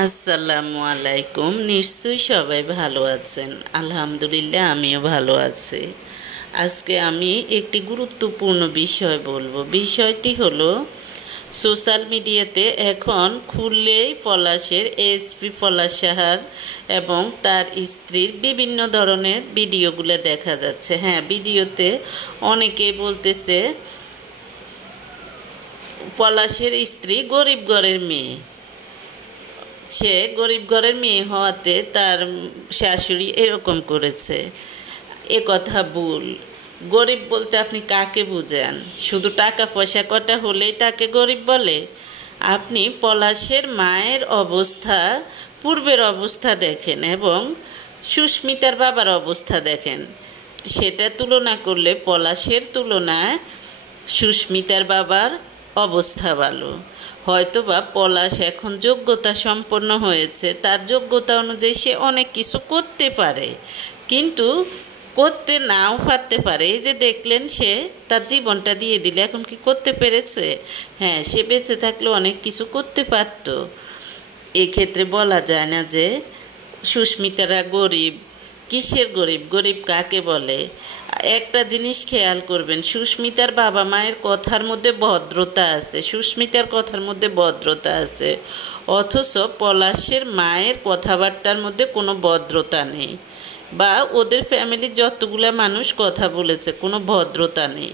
আসসালামু আলাইকুম। নিশ্চয়ই সবাই ভালো আছেন। আলহামদুলিল্লাহ আমিও ভালো আছি। আজকে আমি একটি গুরুত্বপূর্ণ বিষয় বলবো। বিষয়টি হলো সোশ্যাল মিডিয়াতে এখন খুললেই পলাশের এসপি পলাশ সাহার এবং তার স্ত্রীর বিভিন্ন ধরনের ভিডিওগুলো দেখা যাচ্ছে। হ্যাঁ, ভিডিওতে অনেকেই বলতেছে পলাশের স্ত্রী গরিব ঘরের মেয়ে, সে গরিব ঘরের মেয়ে হওয়াতে তার শাশুড়ি এরকম করেছে। এ কথা ভুল। গরিব বলতে আপনি কাকে বুঝেন? শুধু টাকা পয়সা কটা হলেই তাকে গরিব বলে? আপনি পলাশের মায়ের অবস্থা, পূর্বের অবস্থা দেখেন এবং সুস্মিতার বাবার অবস্থা দেখেন। সেটা তুলনা করলে পলাশের তুলনায় সুস্মিতার বাবার অবস্থা ভালো। হয়তোবা পলাশ এখন যোগ্যতা সম্পন্ন হয়েছে, তার যোগ্যতা অনুযায়ী সে অনেক কিছু করতে পারে, কিন্তু করতে নাও পারতে পারে। এই যে দেখলেন, সে তার জীবনটা দিয়ে দিলে, এখন কি করতে পেরেছে? হ্যাঁ, সে বেঁচে থাকলে অনেক কিছু করতে পারত। এক্ষেত্রে বলা যায় না যে সুস্মিতারা গরিব। কিসের গরিব? গরিব কাকে বলে? একটা জিনিস খেয়াল করবেন, সুস্মিতার বাবা মায়ের কথার মধ্যে ভদ্রতা আছে, সুস্মিতার কথার মধ্যে ভদ্রতা আছে, অথচ পলাশের মায়ের কথাবার্তার মধ্যে কোনো ভদ্রতা নেই, বা ওদের ফ্যামিলির যতগুলো মানুষ কথা বলেছে কোনো ভদ্রতা নেই।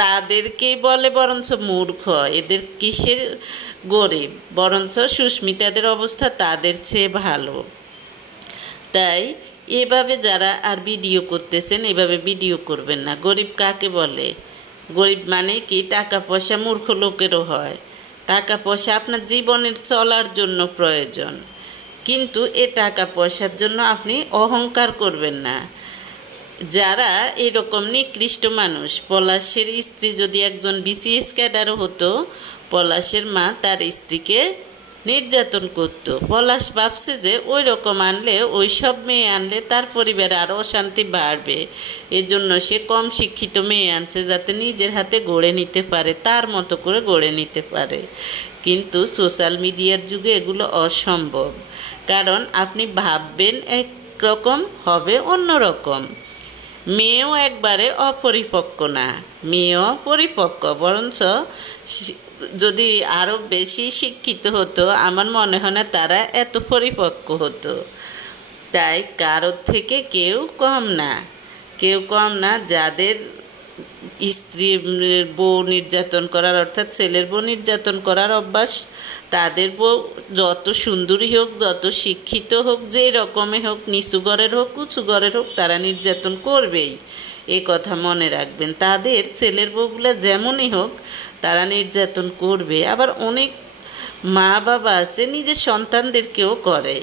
তাদেরকেই বলে বরঞ্চ মূর্খ। এদের কিসের গরিব? বরঞ্চ সুস্মিতাদের অবস্থা তাদের চেয়ে ভালো। তাই এভাবে যারা আর ভিডিও করতেছেন, এভাবে ভিডিও করবেন না। গরিব কাকে বলে? গরিব মানে কি টাকা পয়সা মূর্খ লোকেরও হয়। টাকা পয়সা আপনার জীবনের চলার জন্য প্রয়োজন, কিন্তু এ টাকা পয়সার জন্য আপনি অহংকার করবেন না। যারা এরকম নিকৃষ্ট মানুষ, পলাশের স্ত্রী যদি একজন বিসিএস ক্যাডারও হতো, পলাশের মা তার স্ত্রীকে নির্যাতন করত। পলাশ ভাবছে যে ওই রকম আনলে, ওই সব মেয়ে আনলে তার পরিবারে আরও অশান্তি বাড়বে, এজন্য সে কম শিক্ষিত মেয়ে আনছে যাতে নিজের হাতে গড়ে নিতে পারে, তার মতো করে গড়ে নিতে পারে। কিন্তু সোশ্যাল মিডিয়ার যুগে এগুলো অসম্ভব, কারণ আপনি ভাববেন একরকম, হবে অন্য রকম। মেয়েও একবারে অপরিপক্ক না, মেয়েও পরিপক্ক। বরঞ্চ যদি আরও বেশি শিক্ষিত হতো, আমার মনে হয় না তারা এত পরিপক্ক হতো। তাই কারোর থেকে কেউ কম না, কেউ কম না। যাদের স্ত্রীর বউ নির্যাতন করার, অর্থাৎ ছেলের বউ নির্যাতন করার অভ্যাস, তাদের বউ যত সুন্দরী হোক, যত শিক্ষিত হোক, যে রকমে হোক, নিচু ঘরের হোক, উঁচু ঘরের হোক, তারা নির্যাতন করবেই। এ কথা মনে রাখবেন। তাদের ছেলের বউগুলো যেমনই হোক, তারা নির্যাতন করবে। আবার অনেক মা বাবা আছে নিজের সন্তানদেরকেও করে।